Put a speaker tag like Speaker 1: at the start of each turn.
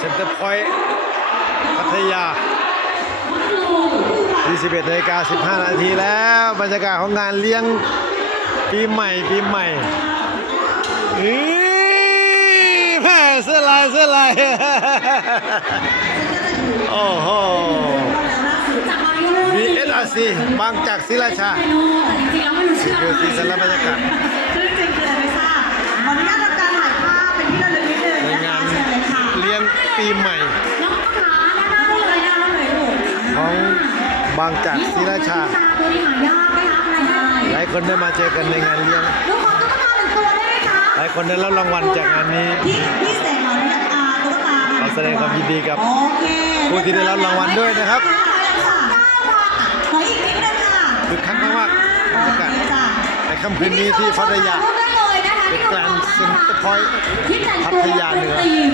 Speaker 1: เซ็นเตอร์พอยต์พัทยา 21นาฬิกา15 นาทีแล้ว บรรยากาศของงานเลี้ยงปีใหม่ปีใหม่อีแม่เสื้อลายเสื้อลายโอ้โห BSRC บางจากศิราชา
Speaker 2: จริงๆแล้วไม่รู้ชื่อ
Speaker 1: เดี๋ยวสีสันและบรรยากาศ ปีใหม่
Speaker 2: น้องขาด้านหน้าได้เลยนะคะน้องหนู
Speaker 1: ของบางจากศิราชา
Speaker 2: ตัวนี้หายากไหมคะใครได้
Speaker 1: หลายคนได้มาเจอกันในงานเลี้ยง
Speaker 2: ลูกขอตุ๊กตาหนึ่งตัวได้ไหมคะ
Speaker 1: หลายคนได้รับรางวัลจากงานนี้
Speaker 3: พี่พี่เสกขออนุญาตอ่าตุ๊กตาค่ะ
Speaker 1: ขอแสดงความยินดีกับ
Speaker 3: โอเค
Speaker 1: ผู้ที่ได้รับรางวัลด้วยนะครับ
Speaker 3: ขออีกนิดนึงค่ะ
Speaker 1: คือคักมากๆบรรยากาศ
Speaker 3: โอเคจ้ะ
Speaker 1: ในค่ำคืนนี้ที่พัทยา
Speaker 2: ได้เลยนะคะ
Speaker 1: เป็นการเซ็นเตอร์พอยต์
Speaker 2: ที่แต่ง
Speaker 1: พั
Speaker 2: ตัว
Speaker 1: ทยาเหนือ
Speaker 2: ธีม